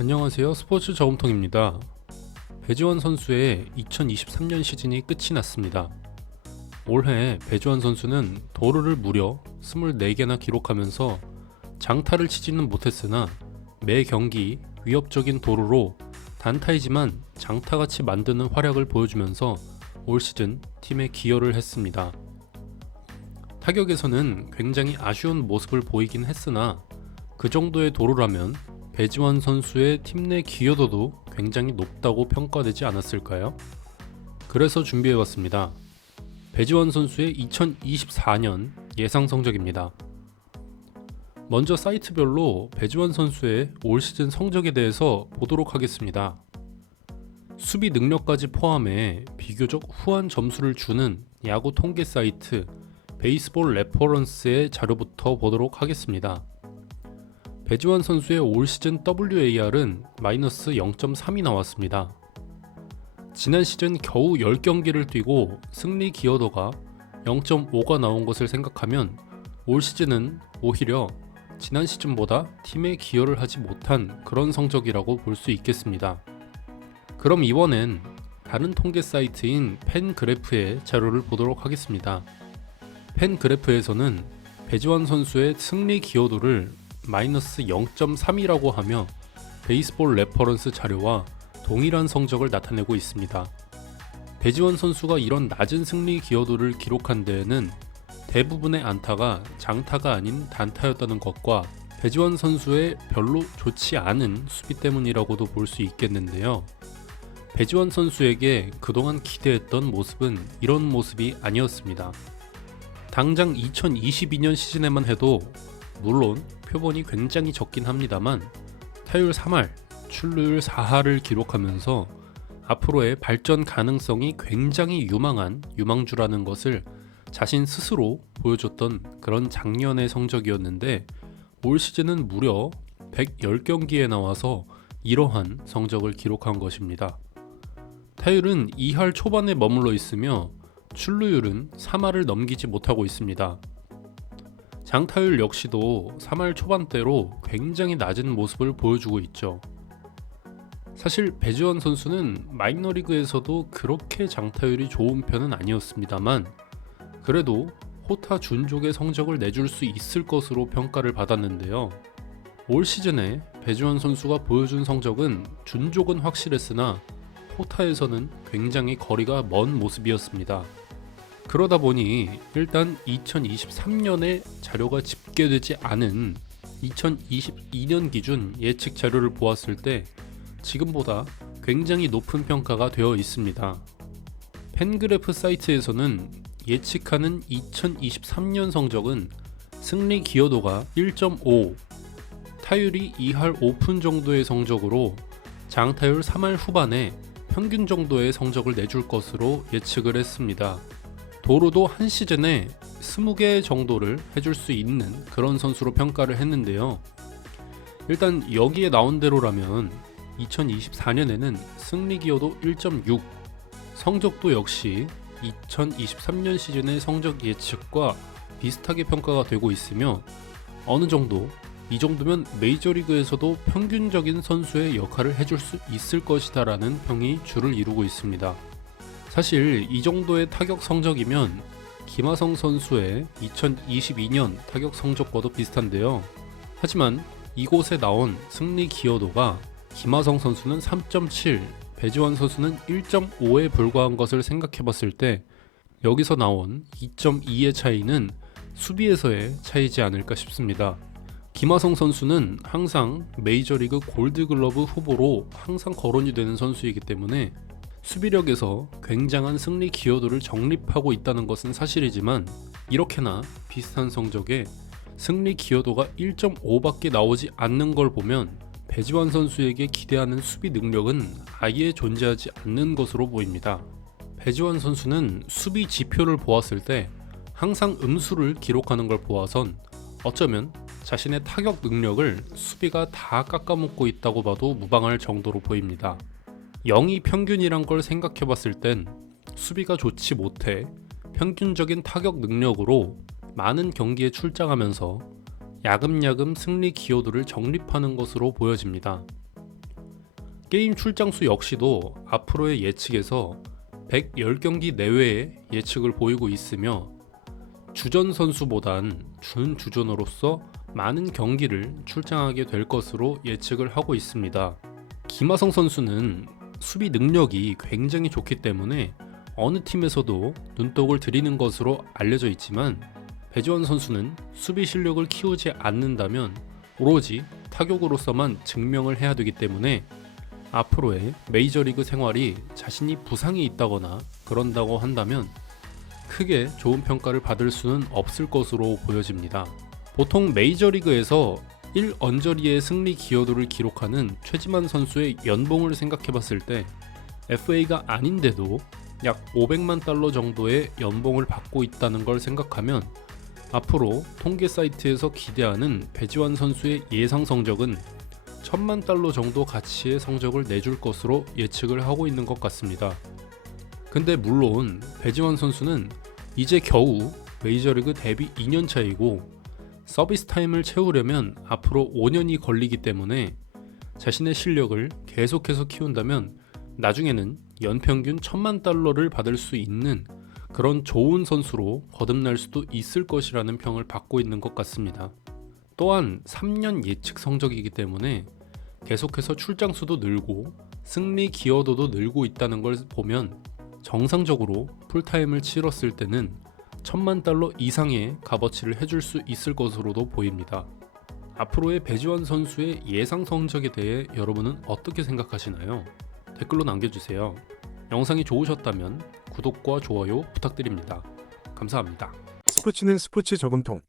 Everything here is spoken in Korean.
안녕하세요. 스포츠 저금통입니다. 배지원 선수의 2023년 시즌이 끝이 났습니다. 올해 배지원 선수는 도루를 무려 24개나 기록하면서 장타를 치지는 못했으나 매 경기 위협적인 도루로 단타이지만 장타같이 만드는 활약을 보여주면서 올 시즌 팀에 기여를 했습니다. 타격에서는 굉장히 아쉬운 모습을 보이긴 했으나 그 정도의 도루라면 배지원 선수의 팀 내 기여도도 굉장히 높다고 평가되지 않았을까요? 그래서 준비해봤습니다. 배지원 선수의 2024년 예상 성적입니다. 먼저 사이트별로 배지원 선수의 올 시즌 성적에 대해서 보도록 하겠습니다. 수비 능력까지 포함해 비교적 후한 점수를 주는 야구 통계 사이트 베이스볼 레퍼런스의 자료부터 보도록 하겠습니다. 배지원 선수의 올 시즌 WAR은 마이너스 0.3이 나왔습니다. 지난 시즌 겨우 10경기를 뛰고 승리 기여도가 0.5가 나온 것을 생각하면 올 시즌은 오히려 지난 시즌보다 팀에 기여를 하지 못한 그런 성적이라고 볼 수 있겠습니다. 그럼 이번엔 다른 통계 사이트인 팬그래프의 자료를 보도록 하겠습니다. 팬그래프에서는 배지원 선수의 승리 기여도를 마이너스 0.3이라고 하며 베이스볼 레퍼런스 자료와 동일한 성적을 나타내고 있습니다. 배지원 선수가 이런 낮은 승리 기여도를 기록한 데에는 대부분의 안타가 장타가 아닌 단타였다는 것과 배지원 선수의 별로 좋지 않은 수비 때문이라고도 볼 수 있겠는데요. 배지원 선수에게 그동안 기대했던 모습은 이런 모습이 아니었습니다. 당장 2022년 시즌에만 해도 물론 표본이 굉장히 적긴 합니다만 타율 3할, 출루율 4할을 기록하면서 앞으로의 발전 가능성이 굉장히 유망한 유망주라는 것을 자신 스스로 보여줬던 그런 작년의 성적이었는데 올 시즌은 무려 110경기에 나와서 이러한 성적을 기록한 것입니다. 타율은 2할 초반에 머물러 있으며 출루율은 3할을 넘기지 못하고 있습니다. 장타율 역시도 3할 초반대로 굉장히 낮은 모습을 보여주고 있죠. 사실 배지원 선수는 마이너리그에서도 그렇게 장타율이 좋은 편은 아니었습니다만 그래도 호타 준족의 성적을 내줄 수 있을 것으로 평가를 받았는데요. 올 시즌에 배지원 선수가 보여준 성적은 준족은 확실했으나 호타에서는 굉장히 거리가 먼 모습이었습니다. 그러다 보니 일단 2023년에 자료가 집계되지 않은 2022년 기준 예측 자료를 보았을 때 지금보다 굉장히 높은 평가가 되어 있습니다. 팬그래프 사이트에서는 예측하는 2023년 성적은 승리 기여도가 1.5, 타율이 2할 5푼 정도의 성적으로 장타율 3할 후반에 평균 정도의 성적을 내줄 것으로 예측을 했습니다. 도루도 한 시즌에 20개 정도를 해줄 수 있는 그런 선수로 평가를 했는데요. 일단 여기에 나온 대로라면 2024년에는 승리 기여도 1.6, 성적도 역시 2023년 시즌의 성적 예측과 비슷하게 평가가 되고 있으며 어느 정도 이 정도면 메이저리그에서도 평균적인 선수의 역할을 해줄 수 있을 것이다 라는 평이 주를 이루고 있습니다. 사실 이 정도의 타격 성적이면 김하성 선수의 2022년 타격 성적과도 비슷한데요. 하지만 이곳에 나온 승리 기여도가 김하성 선수는 3.7, 배지원 선수는 1.5에 불과한 것을 생각해봤을 때 여기서 나온 2.2의 차이는 수비에서의 차이지 않을까 싶습니다. 김하성 선수는 항상 메이저리그 골드글러브 후보로 항상 거론이 되는 선수이기 때문에 수비력에서 굉장한 승리 기여도를 정립하고 있다는 것은 사실이지만 이렇게나 비슷한 성적에 승리 기여도가 1.5밖에 나오지 않는 걸 보면 배지원 선수에게 기대하는 수비 능력은 아예 존재하지 않는 것으로 보입니다. 배지원 선수는 수비 지표를 보았을 때 항상 음수를 기록하는 걸 보아선 어쩌면 자신의 타격 능력을 수비가 다 깎아먹고 있다고 봐도 무방할 정도로 보입니다. 0이 평균이란 걸 생각해봤을 땐 수비가 좋지 못해 평균적인 타격 능력으로 많은 경기에 출장하면서 야금야금 승리 기여도를 정립하는 것으로 보여집니다. 게임 출장수 역시도 앞으로의 예측에서 110경기 내외의 예측을 보이고 있으며 주전 선수보단 준주전으로서 많은 경기를 출장하게 될 것으로 예측을 하고 있습니다. 김하성 선수는 수비 능력이 굉장히 좋기 때문에 어느 팀에서도 눈독을 들이는 것으로 알려져 있지만 배지원 선수는 수비 실력을 키우지 않는다면 오로지 타격으로서만 증명을 해야 되기 때문에 앞으로의 메이저리그 생활이 자신이 부상이 있다거나 그런다고 한다면 크게 좋은 평가를 받을 수는 없을 것으로 보여집니다. 보통 메이저리그에서 1언저리의 승리 기여도를 기록하는 최지만 선수의 연봉을 생각해봤을 때 FA가 아닌데도 약 500만 달러 정도의 연봉을 받고 있다는 걸 생각하면 앞으로 통계 사이트에서 기대하는 배지환 선수의 예상 성적은 1000만 달러 정도 가치의 성적을 내줄 것으로 예측을 하고 있는 것 같습니다. 근데 물론 배지환 선수는 이제 겨우 메이저리그 데뷔 2년 차이고 서비스 타임을 채우려면 앞으로 5년이 걸리기 때문에 자신의 실력을 계속해서 키운다면 나중에는 연평균 1000만 달러를 받을 수 있는 그런 좋은 선수로 거듭날 수도 있을 것이라는 평을 받고 있는 것 같습니다. 또한 3년 예측 성적이기 때문에 계속해서 출장 수도 늘고 승리 기여도도 늘고 있다는 걸 보면 정상적으로 풀타임을 치렀을 때는 1000만 달러 이상의 값어치를 해줄 수 있을 것으로도 보입니다. 앞으로의 배지환 선수의 예상 성적에 대해 여러분은 어떻게 생각하시나요? 댓글로 남겨주세요. 영상이 좋으셨다면 구독과 좋아요 부탁드립니다. 감사합니다. 스포츠는 스포츠 저금통